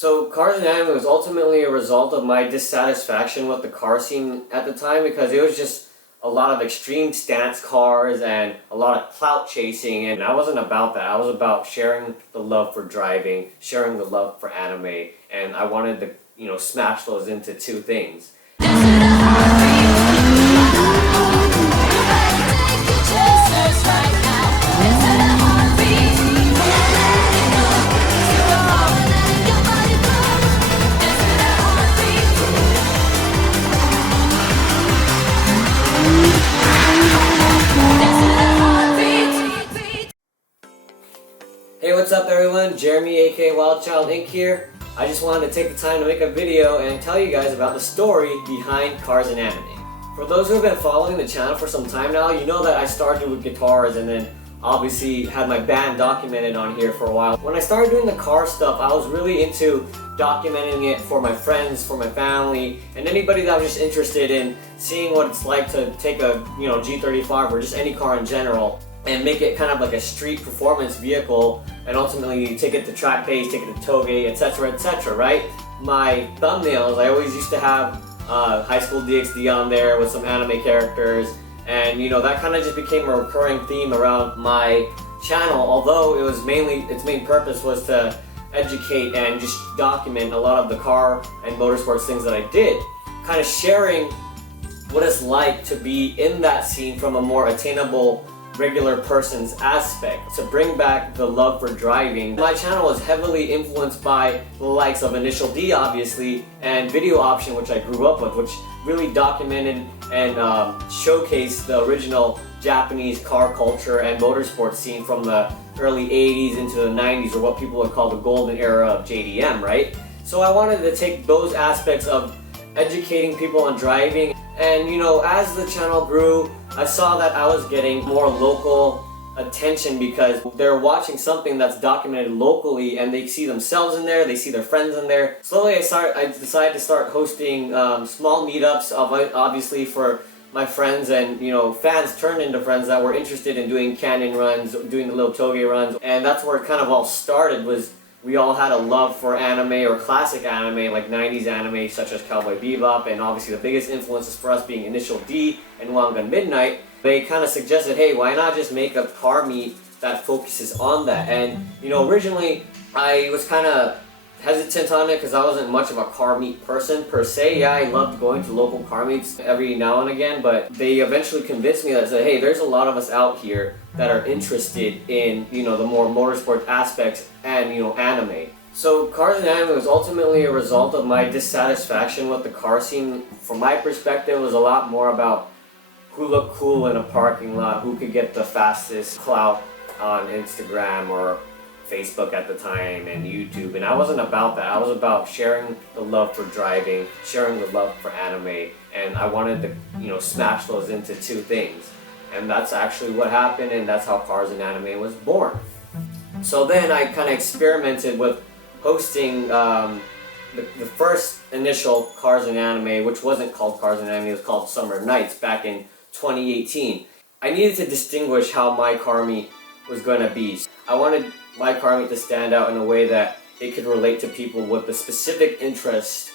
So Cars and Anime was ultimately a result of my dissatisfaction with the car scene at the time, because it was just a lot of extreme stance cars and a lot of clout chasing, and I wasn't about that. I was about sharing the love for driving, sharing the love for anime, and I wanted to, smash those into two things. Hey, what's up everyone? Jeremy aka Wild Child Inc. here. I just wanted to take the time to make a video and tell you guys about the story behind Cars and Anime. For those who have been following the channel for some time now, you know that I started with guitars and then obviously had my band documented on here for a while. When I started doing the car stuff, I was really into documenting it for my friends, for my family, and anybody that was just interested in seeing what it's like to take a G35 or just any car in general and make it kind of like a street performance vehicle, and ultimately take it to track days, take it to toge, etc, etc, right? My thumbnails, I always used to have High School DxD on there with some anime characters, and that kind of just became a recurring theme around my channel, although it was mainly, its main purpose was to educate and just document a lot of the car and motorsports things that I did, kind of sharing what it's like to be in that scene from a more attainable regular person's aspect, to bring back the love for driving. My channel was heavily influenced by the likes of Initial D, obviously, and Video Option, which I grew up with, which really documented and showcased the original Japanese car culture and motorsports scene from the early 80s into the 90s, or what people would call the golden era of JDM, right? So I wanted to take those aspects of educating people on driving, and as the channel grew, I saw that I was getting more local attention because they're watching something that's documented locally and they see themselves in there, they see their friends in there. Slowly I decided to start hosting small meetups, obviously for my friends, and fans turned into friends that were interested in doing canyon runs, doing the little toge runs, and that's where it kind of all started. Was we all had a love for anime, or classic anime like 90s anime such as Cowboy Bebop, and obviously the biggest influences for us being Initial D and Long Gun Midnight. They kind of suggested, hey, why not just make a car meet that focuses on that? And originally I was kind of hesitant on it because I wasn't much of a car meet person per se. Yeah, I loved going to local car meets every now and again, but they eventually convinced me that said, hey, there's a lot of us out here that are interested in the more motorsport aspects and anime. So Cars and Anime was ultimately a result of my dissatisfaction with the car scene. From my perspective, it was a lot more about who looked cool in a parking lot, who could get the fastest clout on Instagram or Facebook at the time, and YouTube, and I wasn't about that. I was about sharing the love for driving, sharing the love for anime, and I wanted to smash those into two things, and that's actually what happened, and that's how Cars and Anime was born. So then I kind of experimented with hosting the first initial Cars and Anime, which wasn't called Cars and Anime, it was called Summer Nights back in 2018. I needed to distinguish how my car meet was going to be. I wanted my car meet to stand out in a way that it could relate to people with the specific interest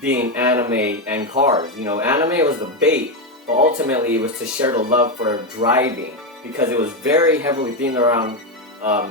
being anime and cars. Anime was the bait, but ultimately it was to share the love for driving, because it was very heavily themed around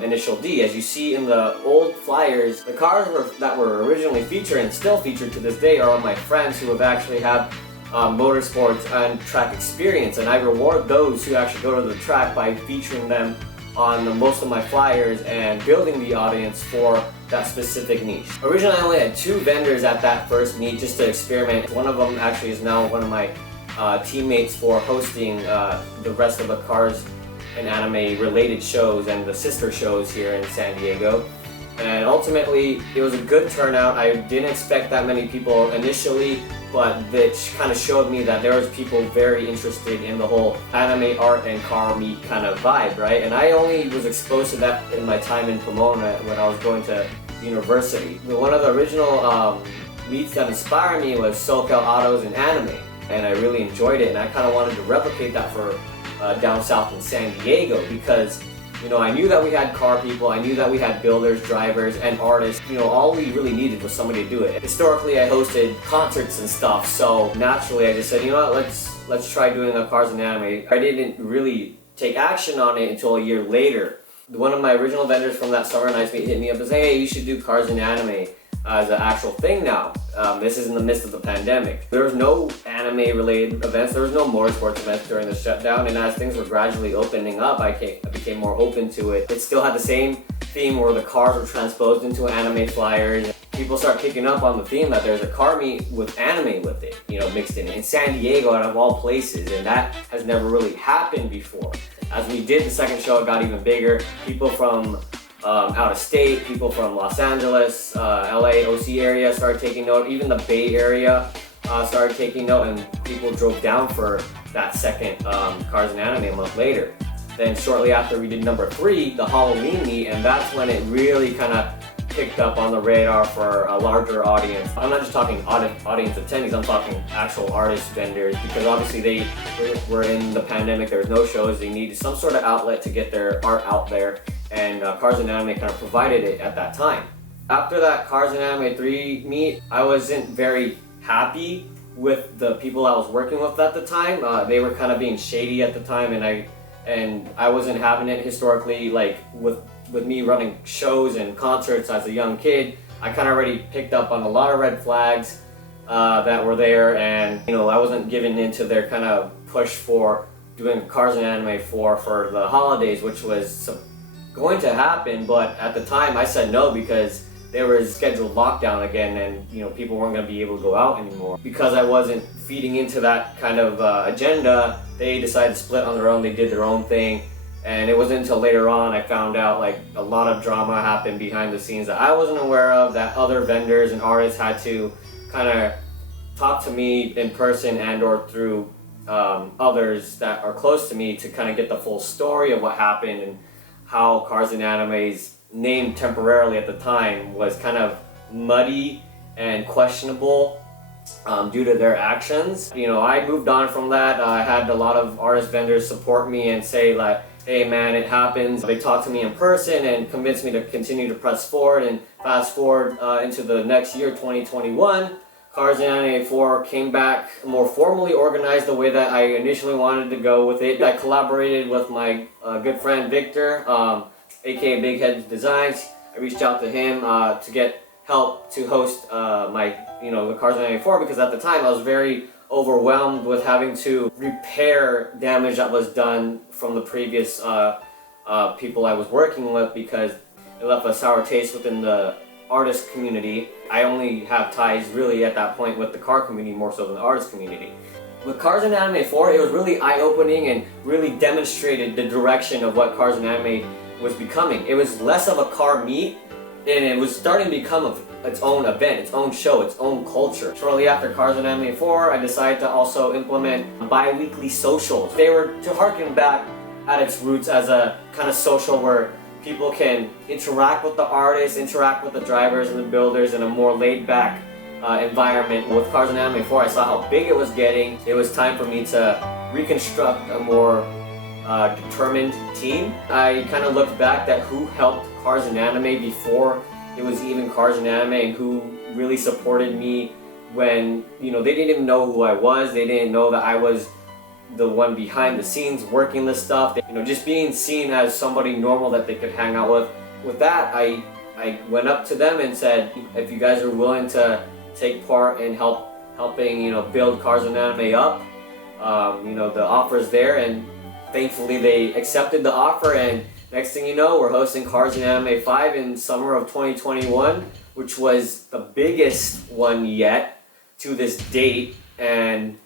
Initial D. As you see in the old flyers, the cars that were originally featured and still featured to this day are of my friends who have actually had motorsports and track experience, and I reward those who actually go to the track by featuring them on most of my flyers and building the audience for that specific niche. Originally I only had 2 vendors at that first meet just to experiment. One of them actually is now one of my teammates for hosting the rest of the Cars and Anime related shows and the sister shows here in San Diego. And ultimately it was a good turnout. I didn't expect that many people initially, but it kind of showed me that there was people very interested in the whole anime art and car meet kind of vibe, right? And I only was exposed to that in my time in Pomona when I was going to university. One of the original meets that inspired me was SoCal Autos and Anime, and I really enjoyed it, and I kind of wanted to replicate that for down south in San Diego, because I knew that we had car people, I knew that we had builders, drivers, and artists. All we really needed was somebody to do it. Historically, I hosted concerts and stuff, so naturally I just said, let's try doing a Cars and Anime. I didn't really take action on it until a year later. One of my original vendors from that Summer Nights meet hit me up and said, hey, you should do Cars and Anime as an actual thing now. This is in the midst of the pandemic. There was no anime-related events, there was no motorsports events during the shutdown, and as things were gradually opening up, I became more open to it. It still had the same theme where the cars were transposed into anime flyers. People start picking up on the theme that there's a car meet with anime with it, mixed in San Diego out of all places, and that has never really happened before. As we did the second show, it got even bigger. People from out of state, people from Los Angeles, LA, OC area started taking note. Even the Bay Area started taking note, and people drove down for that second Cars and Anime a month later. Then shortly after, we did number 3, the Halloween meet, and that's when it really kind of picked up on the radar for a larger audience. I'm not just talking audience attendees, I'm talking actual artists, vendors, because obviously they were in the pandemic, there was no shows, they needed some sort of outlet to get their art out there, and Cars and Anime kind of provided it at that time. After that Cars and Anime 3 meet, I wasn't very happy with the people I was working with at the time. They were kind of being shady at the time, and I wasn't having it historically, like with me running shows and concerts as a young kid. I kind of already picked up on a lot of red flags that were there, and I wasn't giving into their kind of push for doing Cars and Anime for the holidays, which was going to happen, but at the time I said no because there was scheduled lockdown again, and people weren't going to be able to go out anymore. Because I wasn't feeding into that kind of agenda, they decided to split on their own. They did their own thing, and it wasn't until later on I found out like a lot of drama happened behind the scenes that I wasn't aware of, that other vendors and artists had to kind of talk to me in person and or through others that are close to me to kind of get the full story of what happened, and how Cars and Anime's name temporarily at the time was kind of muddy and questionable due to their actions. I moved on from that. I had a lot of artist vendors support me and say like, hey man, it happens. They talked to me in person and convinced me to continue to press forward, and fast forward into the next year, 2021. Cars and Anime 4 came back more formally organized the way that I initially wanted to go with it. I collaborated with my good friend Victor, aka Big Head Designs. I reached out to him to get help to host the Cars and Anime 4, because at the time I was very overwhelmed with having to repair damage that was done from the previous people I was working with, because it left a sour taste within the artist community. I only have ties really at that point with the car community more so than the artist community. With Cars and Anime 4, it was really eye-opening and really demonstrated the direction of what Cars and Anime was becoming. It was less of a car meet, and it was starting to become its own event, its own show, its own culture. Shortly after Cars and Anime 4, I decided to also implement bi-weekly socials. They were to harken back at its roots as a kind of social where people can interact with the artists, interact with the drivers and the builders in a more laid-back environment. With Cars and Anime 4, I saw how big it was getting. It was time for me to reconstruct a more determined team. I kind of looked back at who helped Cars and Anime before it was even Cars and Anime, and who really supported me when they didn't even know who I was. They didn't know that I was the one behind the scenes working this stuff. Just being seen as somebody normal that they could hang out with. With that, I went up to them and said, if you guys are willing to take part in helping build Cars and Anime up, the offer's there, and thankfully they accepted the offer, and next thing you know, we're hosting Cars and Anime 5 in summer of 2021, which was the biggest one yet to this date, and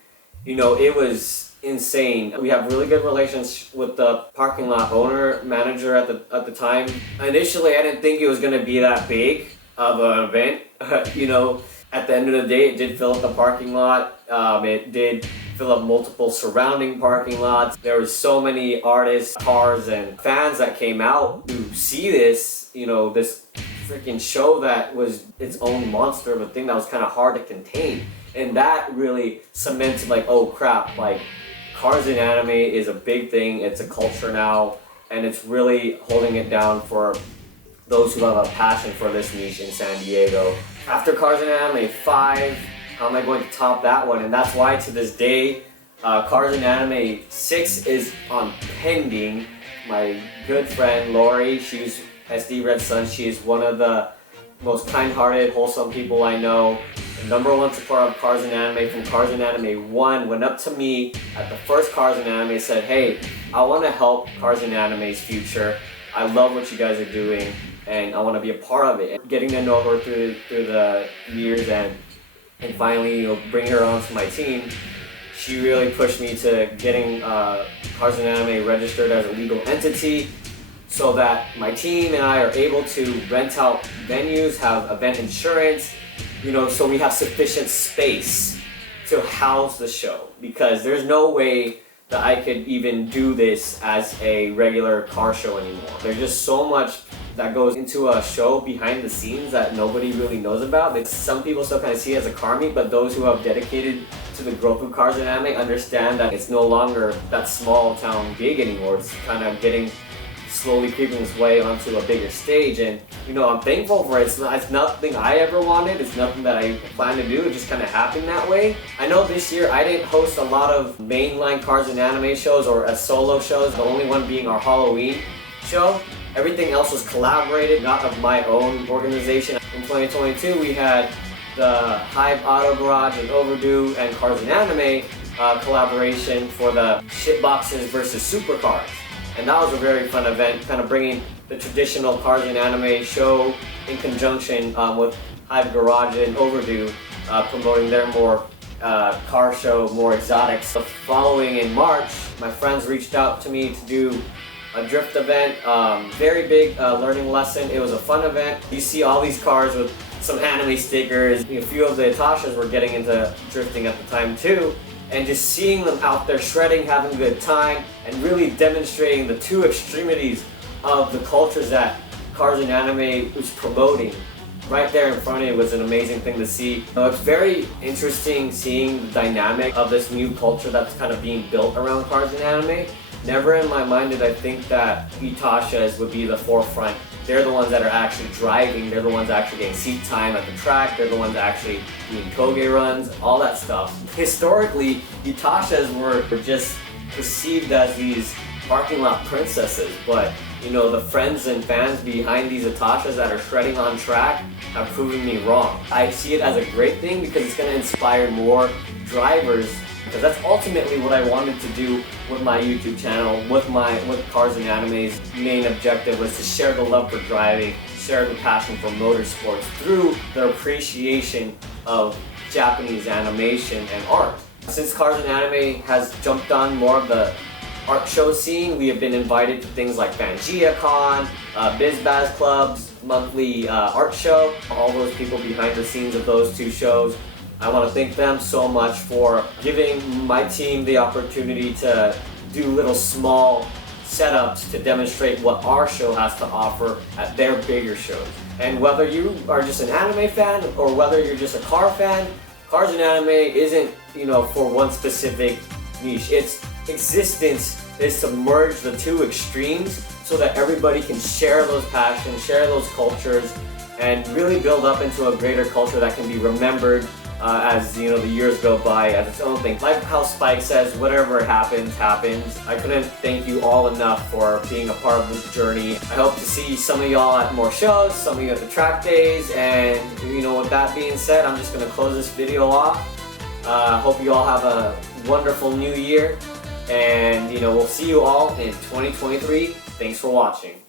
it was insane. We have really good relations with the parking lot owner, manager at the time. Initially, I didn't think it was going to be that big of an event. At the end of the day, it did fill up the parking lot. It did fill up multiple surrounding parking lots. There was so many artists, cars, and fans that came out to see this, this freaking show that was its own monster of a thing that was kind of hard to contain. And that really cemented like, oh crap, like Cars and Anime is a big thing. It's a culture now, and it's really holding it down for those who have a passion for this niche in San Diego. After Cars and Anime 5, how am I going to top that one? And that's why to this day, Cars and Anime 6 is on pending. My good friend Lori, she's SD Red Sun, she is one of the most kind-hearted, wholesome people I know. The #1 supporter of Cars and Anime from Cars and Anime 1 went up to me at the first Cars and Anime and said, "Hey, I want to help Cars and Anime's future. I love what you guys are doing and I want to be a part of it." Getting to know her through the years and finally bringing her onto my team, she really pushed me to getting Cars and Anime registered as a legal entity, so that my team and I are able to rent out venues, have event insurance, so we have sufficient space to house the show, because there's no way that I could even do this as a regular car show anymore. There's just so much that goes into a show behind the scenes that nobody really knows about. Some people still kind of see it as a car meet, but those who have dedicated to the growth of Cars and Anime understand that it's no longer that small town gig anymore. It's kind of slowly creeping its way onto a bigger stage, and I'm thankful for it. It's nothing I ever wanted, it's nothing that I planned to do, it just kind of happened that way. I know this year I didn't host a lot of mainline Cars and Anime shows or solo shows, the only one being our Halloween show. Everything else was collaborated, not of my own organization. In 2022 we had the Hive Auto Garage and Overdue and Cars and Anime collaboration for the Shitboxes versus Supercars. And that was a very fun event, kind of bringing the traditional Cars and Anime show in conjunction with Hive Garage and Overdue, promoting their more car show, more exotics. The following in March, my friends reached out to me to do a drift event, very big learning lesson. It was a fun event. You see all these cars with some anime stickers. A few of the Itashas were getting into drifting at the time too. And just seeing them out there shredding, having a good time, and really demonstrating the two extremities of the cultures that Cars and Anime was promoting right there in front of you was an amazing thing to see. It's very interesting seeing the dynamic of this new culture that's kind of being built around Cars and Anime. Never in my mind did I think that Itashas would be the forefront. They're the ones that are actually driving, they're the ones actually getting seat time at the track, they're the ones actually doing Koge runs, all that stuff. Historically, Itashas were just perceived as these parking lot princesses, but the friends and fans behind these Itashas that are shredding on track have proven me wrong. I see it as a great thing because it's going to inspire more drivers, because that's ultimately what I wanted to do with my YouTube channel, with Cars and Anime's main objective was to share the love for driving, share the passion for motorsports through the appreciation of Japanese animation and art. Since Cars and Anime has jumped on more of the art show scene, we have been invited to things like PangaeaCon, BizBaz Club's monthly art show, all those people behind the scenes of those two shows. I want to thank them so much for giving my team the opportunity to do little small setups to demonstrate what our show has to offer at their bigger shows. And whether you are just an anime fan or whether you're just a car fan, Cars and Anime isn't, for one specific niche. Its existence is to merge the two extremes so that everybody can share those passions, share those cultures, and really build up into a greater culture that can be remembered as the years go by as its own thing. Like how Spike says, whatever happens, happens. I couldn't thank you all enough for being a part of this journey. I hope to see some of y'all at more shows, some of you at the track days, and with that being said, I'm just going to close this video off. Hope you all have a wonderful new year, and we'll see you all in 2023. Thanks for watching.